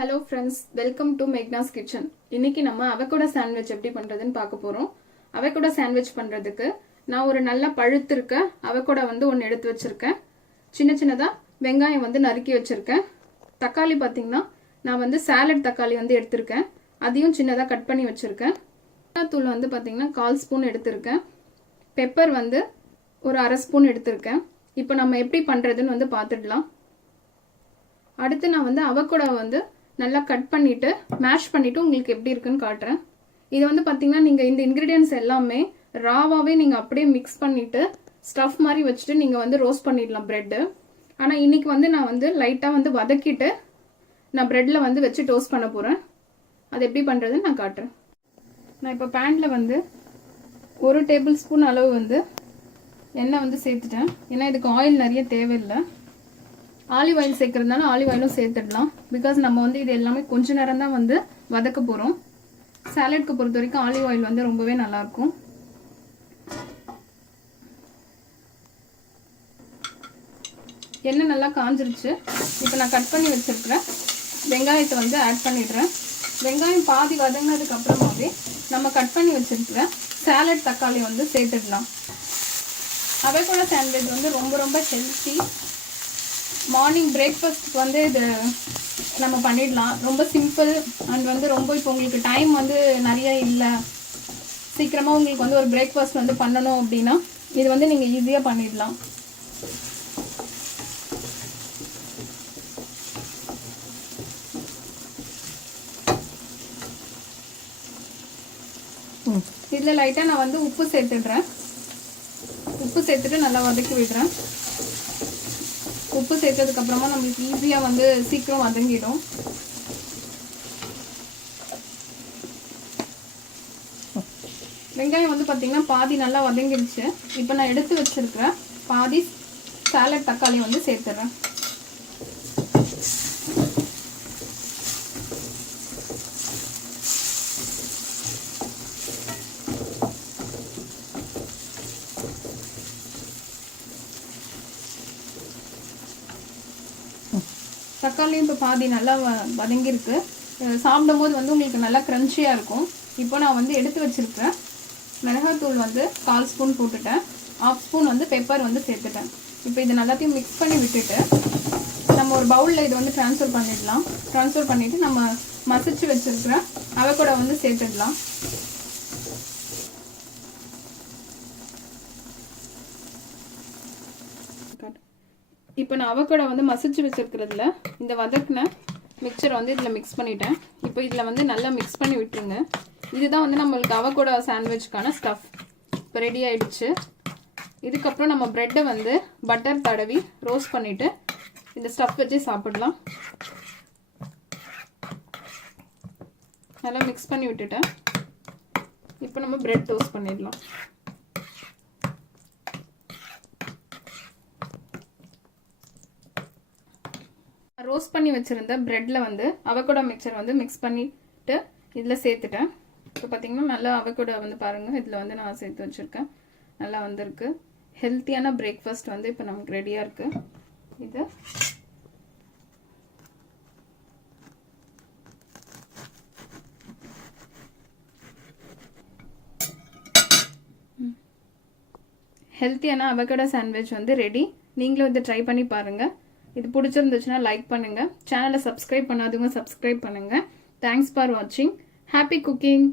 Hello friends, welcome to Meghna's kitchen. இன்னைக்கு நம்ம avocado sandwich எப்படி பண்ணுறதுன்னு பார்க்க போகிறோம். அவகோடா சாண்ட்விச் பண்ணுறதுக்கு நான் ஒரு நல்லா பழுத்திருக்க அவகோடா ஒன்று எடுத்து வச்சுருக்கேன். சின்ன சின்னதாக வெங்காயம் நறுக்கி வச்சுருக்கேன். தக்காளி பார்த்திங்கன்னா நான் சாலட் தக்காளி எடுத்திருக்கேன். அதையும் சின்னதாக கட் பண்ணி வச்சுருக்கேன். தூள் பார்த்திங்கன்னா 1/4 ஸ்பூன் எடுத்திருக்கேன். பெப்பர் ஒரு 1/2 ஸ்பூன் எடுத்திருக்கேன். இப்போ நம்ம எப்படி பண்ணுறதுன்னு பார்த்துடலாம். அடுத்து நான் அவகோடா நல்லா கட் பண்ணிவிட்டு மேஷ் பண்ணிவிட்டு உங்களுக்கு எப்படி இருக்குன்னு காட்டுறேன். இது பார்த்தீங்கன்னா நீங்கள் இந்த இன்க்ரீடியன்ஸ் எல்லாமே ராவாகவே நீங்கள் அப்படியே மிக்ஸ் பண்ணிவிட்டு ஸ்டஃப் மாதிரி வச்சுட்டு நீங்கள் ரோஸ்ட் பண்ணிடலாம் ப்ரெட்டு. ஆனால் இன்றைக்கி நான் லைட்டாக வதக்கிட்டு நான் ப்ரெட்டில் வச்சு டோஸ்ட் பண்ண போகிறேன். அது எப்படி பண்ணுறதுன்னு நான் காட்டுறேன். நான் இப்போ பேனில் 1 டேபிள் ஸ்பூன் அளவு எண்ணெய் சேர்த்துட்டேன். ஏன்னா இதுக்கு ஆயில் நிறைய தேவையில்லை. ஆலிவ் ஆயில் சேர்க்கறதுனால ஆலிவ் ஆயிலும் சேர்த்துடலாம். பிகாஸ் நம்ம இது எல்லாமே கொஞ்ச நேரம் தான் வதக்க போகிறோம். சாலட்க்கு பொறுத்த வரைக்கும் ஆலிவ் ஆயில் ரொம்பவே நல்லாயிருக்கும். எண்ணெய் நல்லா காஞ்சிருச்சு. இப்போ நான் கட் பண்ணி வச்சிருக்கிறேன் வெங்காயத்தை ஆட் பண்ணிடுறேன். வெங்காயம் பாதி வதங்கினதுக்கு அப்புறமாவே நம்ம கட் பண்ணி வச்சிருக்கிற சாலட் தக்காளி சேர்த்துடலாம். அவகோடா சாண்ட்விச் ரொம்ப ரொம்ப ஹெல்த்தி. மார்னிங் பிரேக்ஃபாஸ்ட்டுக்கு இது நம்ம பண்ணிடலாம். ரொம்ப சிம்பிள் அண்ட் ரொம்ப இப்போ உங்களுக்கு டைம் நிறைய இல்லை, சீக்கிரமாக உங்களுக்கு ஒரு பிரேக்ஃபாஸ்ட் பண்ணணும் அப்படின்னா இது நீங்கள் ஈஸியாக பண்ணிடலாம். இதில் லைட்டாக நான் உப்பு சேர்த்துடுறேன். உப்பு சேர்த்துட்டு நல்லா வதக்கி விடுறேன். உப்பு சேர்த்ததுக்கு அப்புறமா நம்மளுக்கு ஈஸியாக சீக்கிரம் வதங்கிடும். வெங்காயம் பார்த்தீங்கன்னா பாதி நல்லா வதங்கிடுச்சு. இப்போ நான் எடுத்து வச்சிருக்கிறேன் பாதி சாலட் தக்காளி சேர்த்துறேன். தக்காளியும் இப்போ பாதி நல்லா வதங்கியிருக்கு. சாப்பிடும் போது உங்களுக்கு நல்லா க்ரன்ச்சியாக இருக்கும். இப்போ நான் எடுத்து வச்சுருக்கேன் மிளகாத்தூள் 1/4 ஸ்பூன் போட்டுட்டேன். 1/2 ஸ்பூன் பெப்பர் சேர்த்துட்டேன். இப்போ இது எல்லாத்தையும் மிக்ஸ் பண்ணி விட்டுட்டு நம்ம ஒரு பவுலில் இது ட்ரான்ஸ்ஃபர் பண்ணிடலாம். ட்ரான்ஸ்ஃபர் பண்ணிவிட்டு நம்ம மசிச்சு வச்சுருக்கிற அவகோடா சேர்த்துடலாம். இப்போ நான் அவகோடா மசிச்சு வச்சிருக்கிறதுல இந்த வதக்கின மிக்சர் இதில் மிக்ஸ் பண்ணிட்டேன். இப்போ இதில் நல்லா மிக்ஸ் பண்ணி விட்டுருங்க. இதுதான் நம்மளுக்கு அவகோடா சாண்ட்விச்க்கான ஸ்டஃப் இப்போ ரெடி ஆயிடுச்சு. இதுக்கப்புறம் நம்ம ப்ரெட்டை பட்டர் தடவி ரோஸ்ட் பண்ணிவிட்டு இந்த ஸ்டஃப் வச்சு சாப்பிடலாம். நல்லா மிக்ஸ் பண்ணி விட்டுட்டேன். இப்போ நம்ம ப்ரெட் டோஸ்ட் பண்ணிடலாம். ரோஸ்ட் பண்ணி வச்சுருந்த ப்ரெட்டில் அவகோடா மிக்சர் மிக்ஸ் பண்ணிவிட்டு இதில் சேர்த்துட்டேன். இப்போ பார்த்தீங்கன்னா நல்லா அவகோடா பாருங்கள் இதில் நான் சேர்த்து வச்சுருக்கேன். நல்லா வந்திருக்கு. ஹெல்த்தியான பிரேக்ஃபாஸ்ட் இப்போ நமக்கு ரெடியாக இருக்குது. இது ஹெல்த்தியான அவகோடா சாண்ட்விச் ரெடி. நீங்களும் ட்ரை பண்ணி பாருங்கள். இது பிடிச்சிருந்துச்சுன்னா லைக் பண்ணுங்கள். சேனலை சப்ஸ்கிரைப் பண்ணாதவங்க சப்ஸ்கிரைப் பண்ணுங்கள். தேங்க்ஸ் ஃபார் வாட்சிங். Happy cooking.